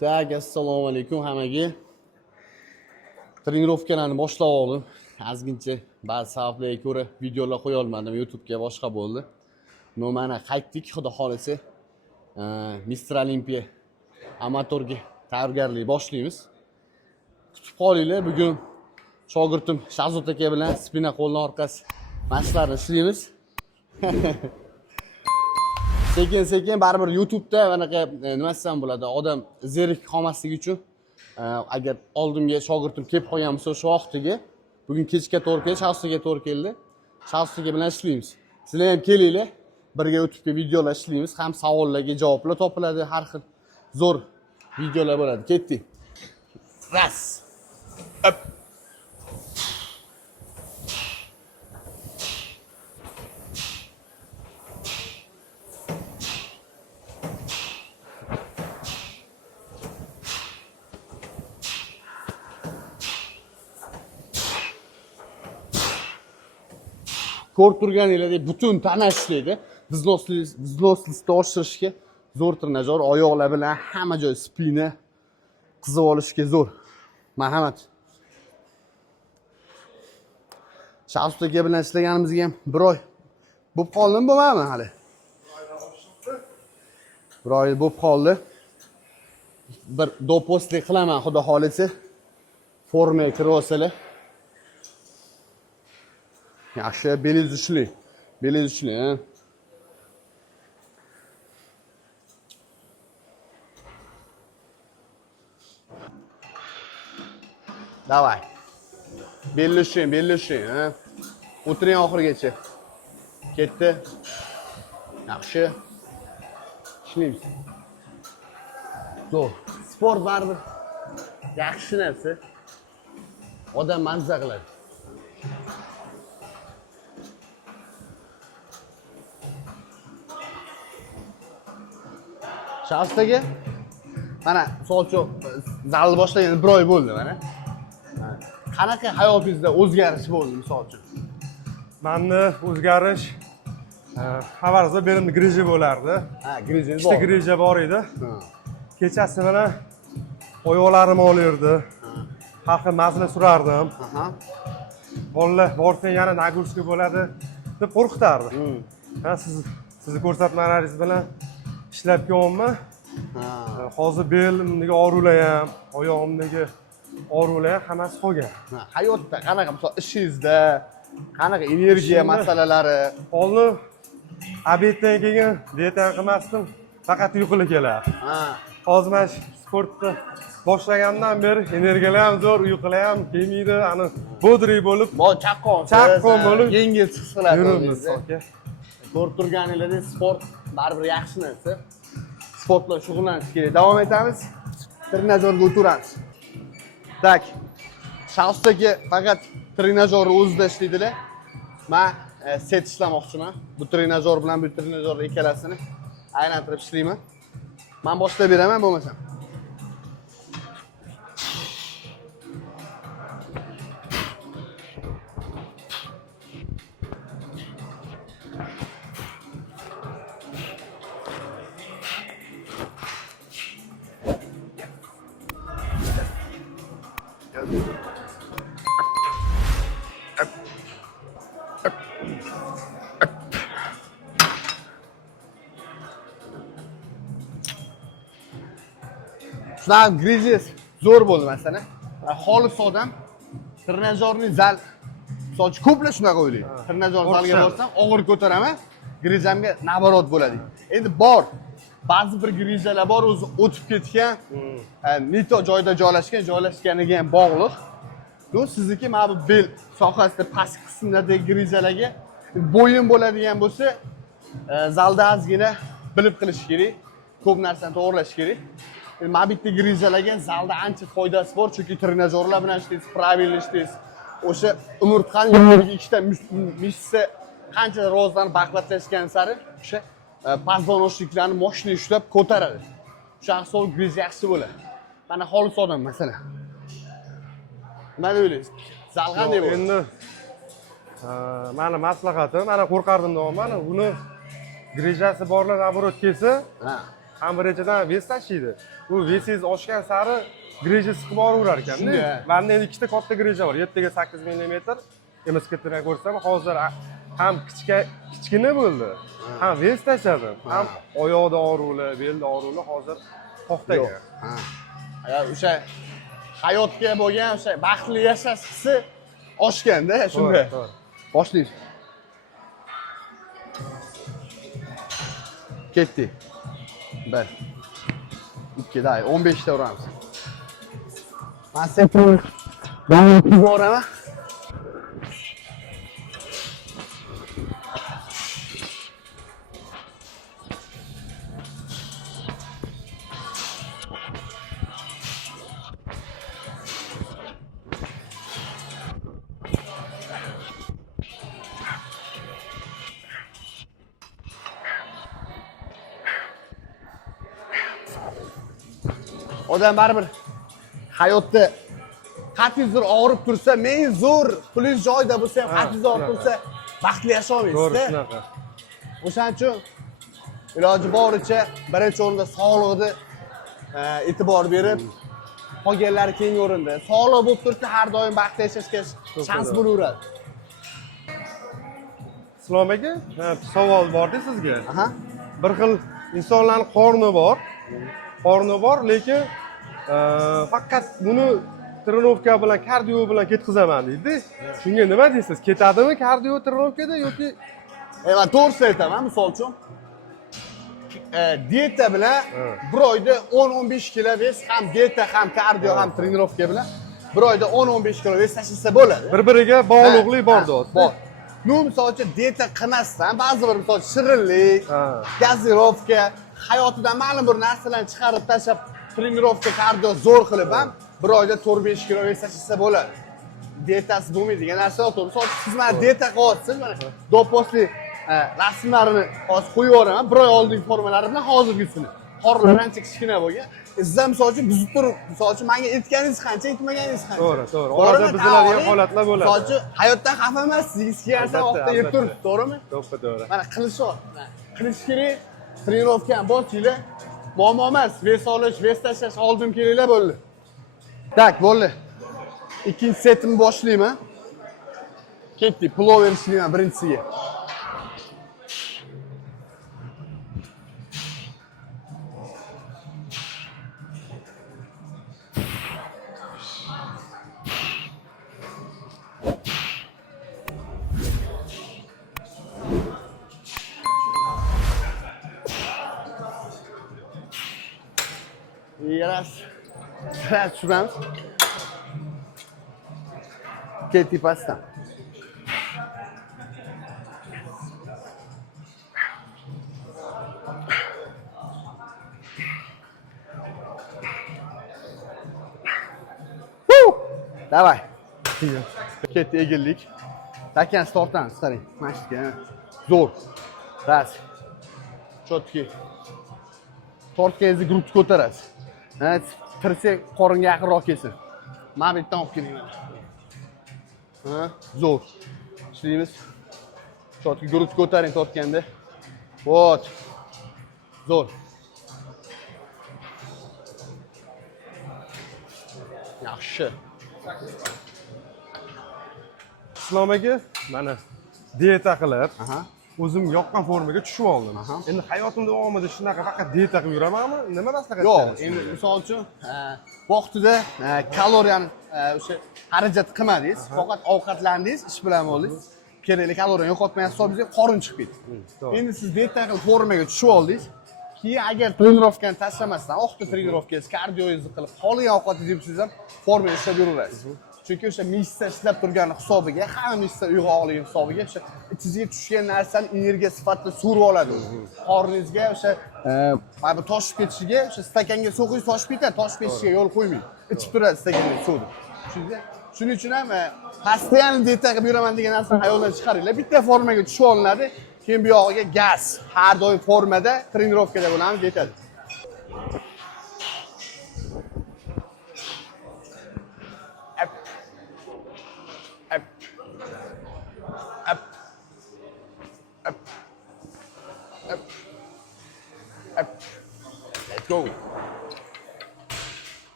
Tak, assalomu alaykum hammaga. Trenirovkalarni boshlab oldim. Ozgincha ba'zi sabablarga ko'ra videolar qo'ya olmadim. YouTube'ga boshqa bo'ldi. No mana qaytdik, xudo xolasa. Mr. Olimpiya amatorga tayyorgarlik boshlaymiz. Kutib qolinglar. Bugun shogirdim Shahzod aka bilan spina qo'lni orqasi mashqlarini ishlaymiz. Sekin baribir YouTube'da anaqa nima desam bo'ladi, odam zerik qolmasligi uchun agar oldimga shogirdim kelib qolgan bo'lsa, shu vaqtiga bugun kechga to'g'ri keldi, Shahzodaga to'g'ri keldi. Shahzodaga bilan ishlaymiz. Sizlar ham kelinglar, birga YouTube'ga videolar ishlaymiz, ham savollarga javoblar topiladi, har xil zo'r videolar bo'ladi. Ketdik. Ras. Up. Ko'rib turganinglardek butun tana ishlaydi. Viznoslikni oshirishga zo'r trenajyor, oyoqlar bilan hamma joy spina qizib olishga zo'r. Marhamat. Shahzod aka bilan ishlaganimizga ham bir oy bo'lib qoldimi, bo'lmadimi hali? Bir oy bo'lib qoldi. Bir doposlik qilaman, xudo xolasa. Formaga kirib olsalar. Yaxshi, belingiz ishlang. Belingiz ishlang. Davay. Belli ishlang, ha. O'tiring oxirigacha. Ketdi. Yaxshi. Ishlaymiz. Zo'r. Sport baribir yaxshi narsa. Odam mazza qiladi. Shahzodaga mana so'lchu zalni boshlagan bir oy bo'ldi mana. Qanaqa hayotingizda o'zgarish bo'ldi misol uchun? Menda o'zgarish xabaringizda belimda grija bo'lardi. Ha, grijingiz bor. Ikkita grija bor edi. Kechasi mana oyoqlarim og'rirdi. Har xil masala surardim. Bolalar borsang yana nagurishga bo'ladi deb qo'rqitardi. Ha, sizni ko'rsatmalaringiz bilan ishlab kelyapman. Hozir belimdagi og'riqlar ham, oyog'imdagi og'riqlar ham hammasi qolgan. Hayotda qanaqa misol ishingizda qanaqa energiya masalalari? Oldin obeddan keyin dieta qilmasdim, faqat uyqular kelardi. Hozir mana sportni boshlagandan beri energiyalar ham zo'r, uyqular ham kelmaydi, ani bodri bo'lib, chaqqon bo'lib, yengil his qiladi. Yuribmiz aka. Ko'rib turganinglardek sport baribir yaxshi narsa. Sport bilan shug'ullanish kerak. Davom etamiz. Trenajyorga o'tiramiz. Tak. Shahzod aka faqat trenajyorni o'zida ishlaydilar. Men set ishlamoqchiman. Bu trenajyor bilan bu trenajyor ikkalasini aylantirib ishlayman. Men boshlab beraman bo'lmasam. Shunaqa grijingiz zo'r bo'ldi masalan. Xolis odam trenajyorning zal soch ko'plar shunaqa o'ylaydi. Trenajyor zalga borsam og'ir ko'taraman, grijamga naborot bo'ladi. Endi bor. Ba'zi bir grijalar bor, o'zi o'tib ketgan, nito joyda joylashganiga ham bog'liq. Bu sizniki mana bu bel sohasida past qismlardagi grijalarga bo'yin bo'ladigan bo'lsa, zalda ozgina bilib qilish kerak. Ko'p narsani to'g'rilash kerak. Mana bu yerda grijalarga zalda ancha foydasi bor, chunki trenajyorlar bilan ishlaysiz, правильно ishlaysiz. O'sha umurtqaning yoniga ikkita mishsa qancha rivojlanib baqlatlashgan sari o'sha pazdonoshliklarni moshina ushlab ko'taradi. O'sha hisob grij yaxshi bo'ladi. Mana xolis odam masalan. Nima deysiz? Zal qanday bo'ladi? Endi mana maslahatim, mana qo'rqardim deyman. Mana uni grijasi borlar naborot kelsa, ham birinchidan vес tashiydi. bu vesangiz oshgan sari greja siqib boraverar ekanda. Shunday. Menda endi ikkita katta greja bor, 7 ga 8 mm. MSKTdan ko'rsam, hozir ham kichkina bo'ldi. Ham ves tashladim, ham oyoqda og'ruvlar, belda og'ruvlar hozir to'xtagan. Ha. O'sha hayotga bo'lgan o'sha baxtli yashash hissi oshganda shunday. Boshlaymiz. Ketdik. 1 2 day 15 ta uramiz. Men sepni davom boraman. Odam baribir hayotda qat'iydir og'rib tursa, men zo'r pulingiz joyida bo'lsa ham qat'iydir og'rib tursa, baxtli yashay olmaysiz-da. To'g'ri, shunaqa. O'shaning uchun iloji boricha birinchi o'rinda sog'lig'ini e'tibor berib, qolganlari keyingi o'rinda. Sog'liq bo'lib tursa, har doim baxtli yashashga shans bo'laveradi. Islom aka, savol bor-da sizga. Aha. Bir xil insonlarning qorni bor. Qorni bor, lekin faqat buni trenirovka bilan, kardio bilan ketkizaman deydi. Shunga nima deysiz? Ketadimi kardio trenirovkada yoki? Men to'g'risini aytaman, misol uchun dieta bilan bir oyda 10-15 kilo ves, ham dieta, ham kardio, ham trenirovka bilan bir oyda 10-15 kilo ves tashlasa bo'ladi. Bir-biriga bog'liqlik bor do'st. Bor. Nu misol uchun dieta qilmasdan, ba'zi bir misol shirinlik, gazirovka, hayotidan ma'lum bir narsalarni chiqarib tashlab, trenirovka, kardio zo'r qilib ham bir oyda 4-5 kilo ves tashlasa bo'ladi. Dietasi bo'lmaydigan narsa yo'q. Misol uchun siz mana dieta qilyapsiz, mana doposli rasmlarini hozir qo'yib yuboraman, bir oy oldingi formalari bilan hozirgisini. Qorlar ancha kichkina bo'lgan. Sizlar misol uchun buzib turib, misol uchun menga aytganingiz qancha, aytmaganingiz qancha. To'g'ri. Orada bizlarga holatlar bo'ladi. Misol uchun hayotdan xafa emassiz, kelsa vaqtda yeb turibsiz, to'g'rimi? To'g'ri. Mana qilish kerak. Trenirovkani bosinglar. Muammo emas, ves olish, ves tashlash oldim kelinglar bo'ldi. Tak, bo'ldi. Ikkinchi setimni boshlayman. Ketdik, pulover ishlayman birinchisiga. Raz tushiramiz. Ketdik pastdan. Davay. Ketdik, egildik. Takan tortamiz, qarang. Mashqqa. Zo'r. Raz. Chotki. Tortgangizni grudni ko'tarasiz. Tirsak qoringa yaqinroq kelsin. Mana bu yerdan olib keling mana. Zo'r. Ishlaymiz. Chotki grudni ko'taring tortganda. Vot. Zo'r. Yaxshi. Islom aka, mana dieta qilib, o'zim yoqqan formaga tushib oldim. Endi hayotim davomida shunaqa faqat dieta qilib yuramanmi? Nima maslahat berasiz? Yo'q, endi misol uchun vaqtida kaloriyani o'sha xarajat qilmadingiz, faqat ovqatlandingiz, ish bilan bo'ldingiz. Kerakli kaloriyani yo'qotmayapsiz, hisobingizga qorin chiqib ketdi. Endi siz dieta qilib formaga tushib oldingiz. Keyin agar trenirovkani tashlamasdan, vaqtida trenirovkangiz, kardioingizni qilib, qolgan ovqatni yeysiz ham formaga ishlab yuraverasiz. Chunki o'sha mishsa ishlab turgani hisobiga, hamma mishsa uyg'oqligi hisobiga o'sha ichingizga tushgan narsani energiya sifatida surib oladi. Qorningizga o'sha mana bu toshib ketishiga, o'sha stakanga so'qingiz toshib ketadi, toshib ketishiga yo'l qo'ymang. Ichib turadi stakanga suvni. Tushundingizmi? Shuning uchun ham постоянно dieta qilib yuraman degan narsani xayoldan chiqaringlar. Bitta formaga tushib olinadi, keyin bu yog'iga gaz. Har doim formada, trenirovkada bo'lamiz yetadi. Let's go.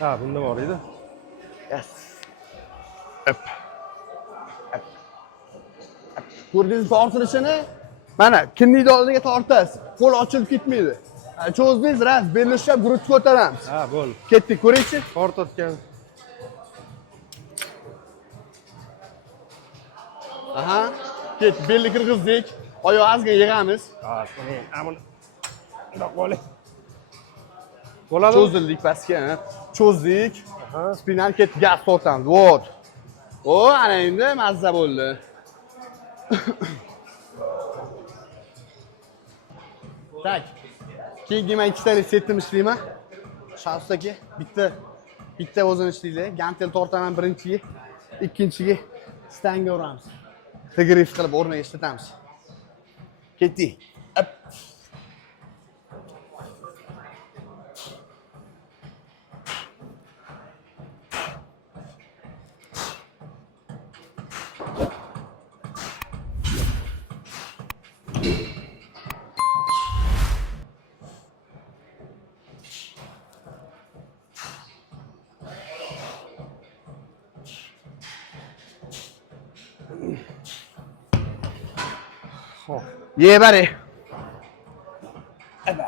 Ha, bunda bor edi. Yes. Ep. Ko'rdingiz tortilishini? Mana kinnikni oldiga tortasiz. Qo'l ochilib ketmaydi. Cho'zdingiz, ras, bellashlab guruch ko'taramiz. Ha, bo'ldi. Ketdik, ko'ringchi. Tortayotgan. Aha. Ket, belni kirgizdik. Oyoq ozgina yig'amiz. Ha, ammo bundoq bo'ling. Bo'ladi. Cho'zildik pastga. Cho'zdik. Spinal ketdi, gaz tortamiz. Vot. O, ana endi mazza bo'ldi. Tak. Keyingi men ikkitalik setni ishlayman. Shahsdagi bitta o'zini ishlaylik. Gantel tortaman birinchiga, ikkinchiga stanga uramiz. Tigriff qilib o'rniga ishlatamiz. Ketdik. Ap. Xo'p. Ye bari. Aba.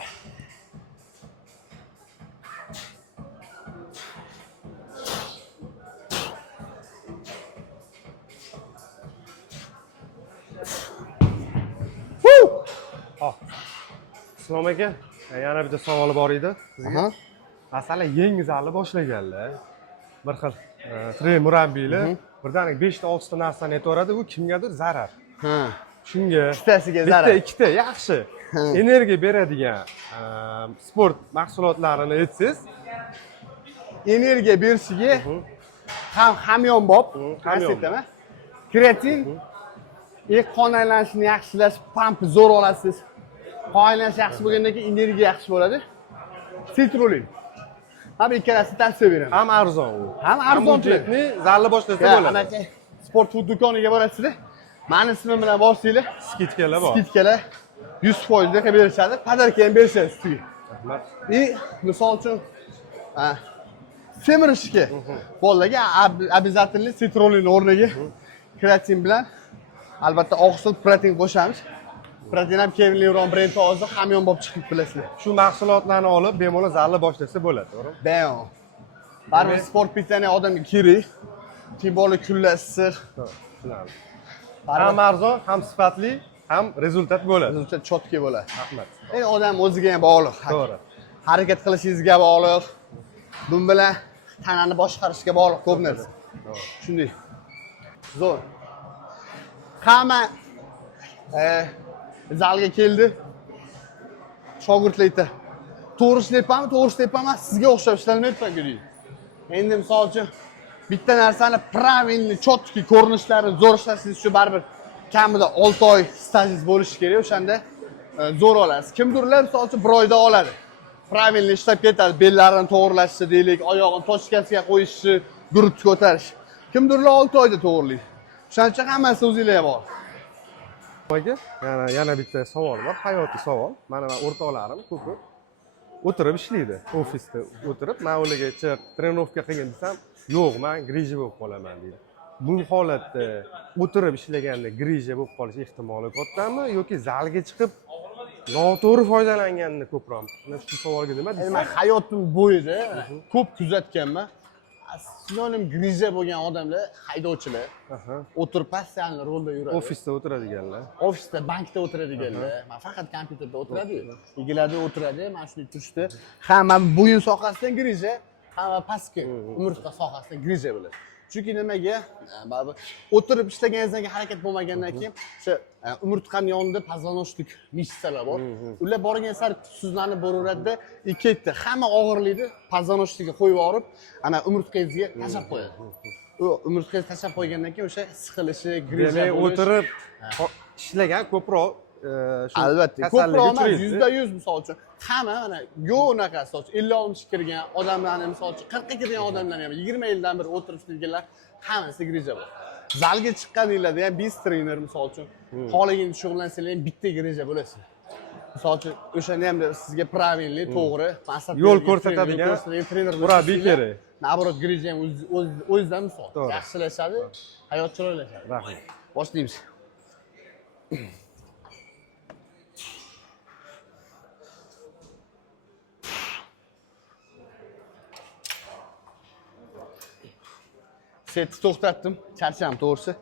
Hop. Islom aka, yana bitta savol bor edi sizga. Masalan, yengizalni boshlaganlar bir xil trener murabbiylar birdaniga 5 ta 6 ta narsani aytaveradi, u kimgadir zarar. Ha. Shunga Bittasiga zarar. bitta, ikkita yaxshi energiya beradigan sport mahsulotlarini aytsangiz, Energiya berishiga ham hamyonbop, hamyonbop. Kreatin qon aylanishini yaxshilash, pamp zo'r olasiz. Qon aylanishi yaxshi bo'lgandan keyin energiya yaxshi bo'ladi. Citrulin. Ham ikkalasi tavsiya beraman. ham arzon u. Ham arzon budjetni zalni boshlasa bo'ladi. Anaqa sport food do'koniga borasizlar. Mani ismim bilan borsanglar, Skidkalar bor. skidkalar 100% qilib berishadi. Podarka ham berishadi ustiga. Rahmat. Misol uchun semirishga bolalarga обязательно citrulin o'rniga kreatin bilan albatta oqsil protein qo'shamiz. Protein ham Kevin Leron brendi hozir hamyonbop chiqib bilasizlar. Shu mahsulotlarni olib bemalol zalni boshlasa bo'ladi, to'g'rimi? Beyon. Baribir sport pitani odamga kerak. Tем более kunlar issiq. Tushunarli. Ham arzon, ham sifatli, ham rezultat bo'ladi. O'zimcha chotki bo'ladi. Rahmat. Endi odam o'ziga ham bog'liq. To'g'ri. Harakat qilishingizga bog'liq. Bu bilan tanani boshqarishga bog'liq ko'p narsa. Shunday. Zo'r. Hamma zalga keldi. Shogirdlar aytdi. To'g'ri ishlayapmanmi, to'g'ri ishlayapmanmi? Sizga o'xshab ishlayapman deydi. Endi misol uchun bitta narsani правильный, chotki ko'rinishlarini zo'r ishlashingiz uchun baribir kamida 6 oy stajingiz bo'lishi kerak. O'shanda zo'r olasiz. Kimdirlar misol uchun 1 oyda oladi. Правильный ishlab ketadi. Bellarini to'g'rilashi deylik, oyog'ini tochkasiga qo'yishi, guruch ko'tarish. Kimdirlar 6 oyda to'g'rilaydi. O'shaning uchun hammasi o'zingizga bor. Aka, yana bitta savol bor, hayotiy savol. Mana men o'rtoqlarim ko'pi o'tirib ishlaydi. Ofisda o'tirib, men ularga trenirovka qilgin desam, yo'q, men grija bo'lib qolaman deydi. Bu holatda o'tirib ishlaganda grija bo'lib qolish ehtimoli kattami yoki zalga chiqib noto'g'ri foydalanganini ko'proq? Mana shu savolga nima deysiz? Men hayotim bo'yida ko'p kuzatganman. Sinonim grija bo'lgan odamlar haydovchilar. O'tirib passialni rolda yuradi. Ofisda o'tiradiganlar. Ofisda, bankda o'tiradiganlar. Men faqat kompyuterda o'tiradi-yu. Egilarda o'tiradi, mana shunday turishdi. Hamma bo'yin sohasidan grija, hamma pastki umurtqa sohasidan grija bo'ladi. Chunki nimaga? Baribir o'tirib ishlaganingizdan keyin harakat bo'lmagandan keyin o'sha umurtqaning yonida poзвоночник mishsalar bor. Ular borgan sari kuchsizlanib boraveradi-da, ketdi. Hamma og'irlikni poзвоночникga qo'yib yuborib, ana umurtqangizga tashlab qo'yadi. U umurtqangizni tashlab qo'ygandan keyin o'sha siqilishi, grija Demak, bo'lishi o'tirib ishlagan ko'proq albatta ko'proq emas, 100% misol uchun hamma mana yo'q unaqa misol uchun 50-60 kirgan odamlarni misol uchun 40 ga kirgan odamlarni ham 20 yildan beri o'tirib ishlaydiganlar hammasi grija bor. Zalga chiqqaninglarda ham biz trener misol uchun xohlagan shug'ullansanglar ham bitta grija bo'lasizlar. Misol uchun o'shanda ham sizga правильный, to'g'ri, maslahat Yo'l beradigan ko'rsatadigan trener murabbiy kerak. Naоборот, grizya ham o'zidan misol. To'g'ri. Yaxshilashadi, hayot chiroylashadi. Rahmat. Boshlaymiz. Setni to'xtatdim, charcham to'g'risi.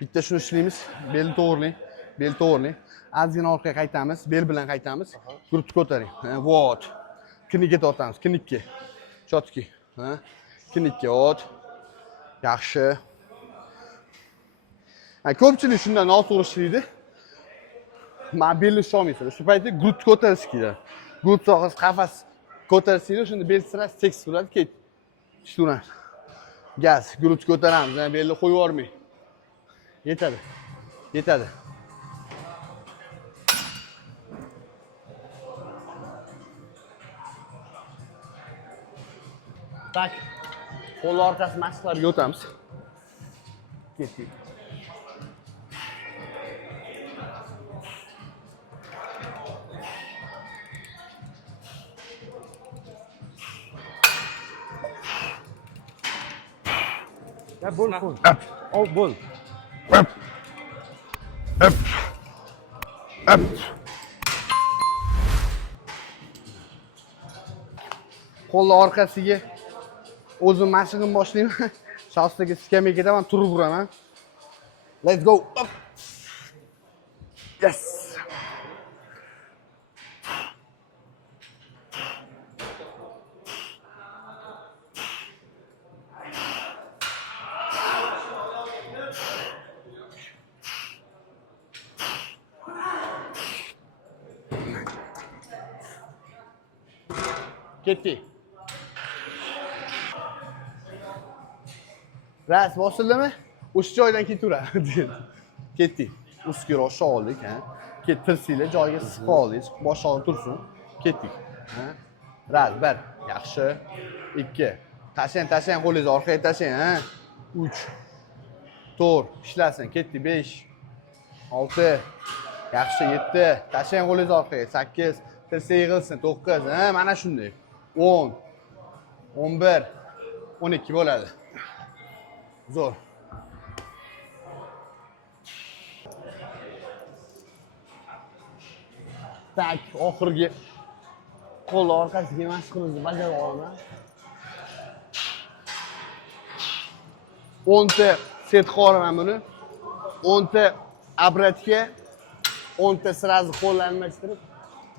Bitta shuni ishlaymiz, belni to'g'rilang, belni to'g'rilang. Ozgina orqaga qaytamiz, bel bilan qaytamiz. Guruchni ko'taring. Vot. Kinniga tortamiz, kinnikka. Chotki. Ha? Kinnikka, vot. Yaxshi. Ko'pchilik shundan noto'g'ri ishlaydi. Men belni usholmaysiz. Shu paytda guruchni ko'tarish kerak. Guruch sohasi qafas ko'tarsanglar, shunda bel sira tekis bo'ladi, ket. Ishlayveradi. Gaz, guruch ko'taramiz, belni qo'yib yubormang. Yetadi. Yetadi. Tak. Qo'l orqasi mashqlariga o'tamiz. Ketdik. Ya bo'l, qo'l. Ol, bo'l. Öp. Öp. Öp. Qo'lni orqasiga o'zim mashqimni boshlayman. Shoshdagi skameyga ketaman, turib uraman. Let's go. Up. Yes. Ketdik. Ras bosildimi? O'sha joydan ketaveradi. Ketdik. Uskir osha oldik, ha. Tirsinglar joyiga siqib oldik. Bosh og'rib tursin. Ketdik. Ha. Ras, 1. Yaxshi. 2. Tashlang qo'lingizni orqaga tashlang, ha. 3. 4. Ishlasin. Ketdik. 5. 6. Yaxshi. 7. Tashlang qo'lingizni orqaga. 8. Tirsang yig'ilsin. 9. Ha, mana shunday. 10, 11, 12 bo'ladi. Zo'r. Tak, oxirgi qo'l orqasiga mashqimizni bajarib olaman. 10 ta set qo'raman buni. 10 ta obratga, 10 ta sразу qo'lni almashtirib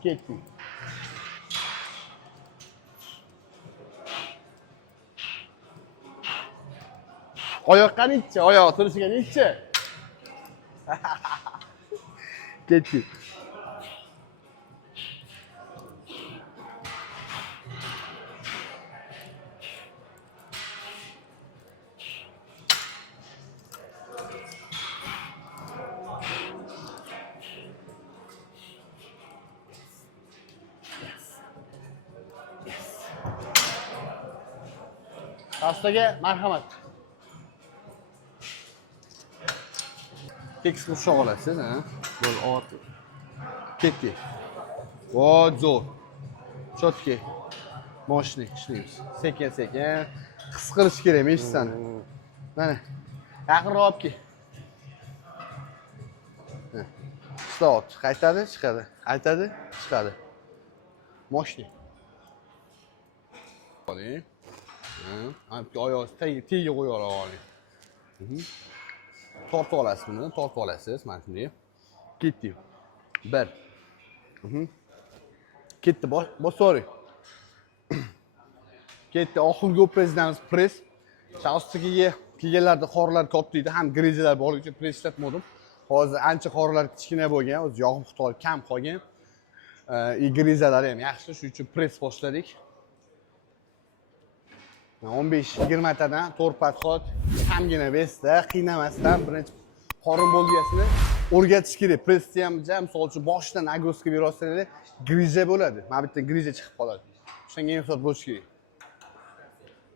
ketdik. Oyoqqa necha? Oyoq turishiga necha? Ketdik. Hastaga marhamat. Tekis ushab olasiz, ha? Bo'l, ortiq. Ketdik. Vot, zo'r. Chotki. Moshni ishlaymiz. Sekin-sekin. His qilish kerak, eshitsani. Mana. Yaqinroq olib kel. Start. Qaytadi, chiqadi. Qaytadi, chiqadi. Moshni. Oling. Ha, oyoqni tagiga qo'yib oling. Tortib olasiz buni, tortib olasiz, mana shunday. Ketdi. 1. Ketdi, bosavering. Ketdi, oxirgi prezdamiz press. Shaustikiga kelganlarda qorlar katta edi, ham grizalar borligi uchun press ishlatmadim. Hozir ancha qorlar kichkina bo'lgan, o'zi yog' miqdori kam qolgan. Grizalar ham yaxshi, shuning uchun press boshladik. 15-20 tadan 4 podxod, kamgina vesda, qiynamasdan birinchi qorin bo'lgasini o'rgatish kerak. Pressni ham misol uchun boshidan nagruzka berolsanglar, griza bo'ladi. Mana bitta griza chiqib qoladi. O'shanga ehtiyot bo'lish kerak.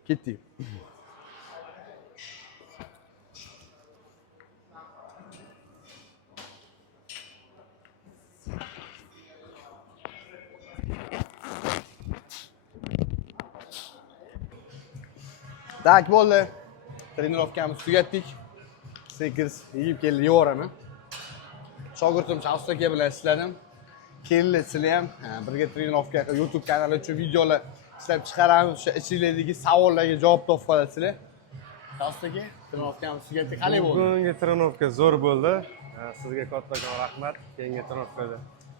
Ketdik. Tak bo'ldi. Trenirovkamizni tugatdik. Snickers yeyib keldik yo'g'rani. Shogirdim Shavs aka bilan ishladim. Keldi sizlar ham birga trenirovka YouTube kanali uchun videolar ishlab chiqaramiz. O'sha ichinglardagi savollarga javob topib qolasizlar. Shavs aka, trenirovkamizni tugatdik. Qalay bo'ldi? Bugungi trenovka zo'r bo'ldi. Sizga kattakon rahmat. Keyingi trenovkada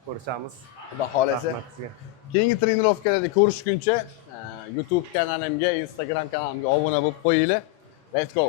ko'rishamiz. Xudo xolasa. Rahmat sizga. Keyingi trenirovkalarda ko'rishguncha YouTube kanalimga, Instagram kanalimga obuna bo'lib qo'yinglar. Let's go.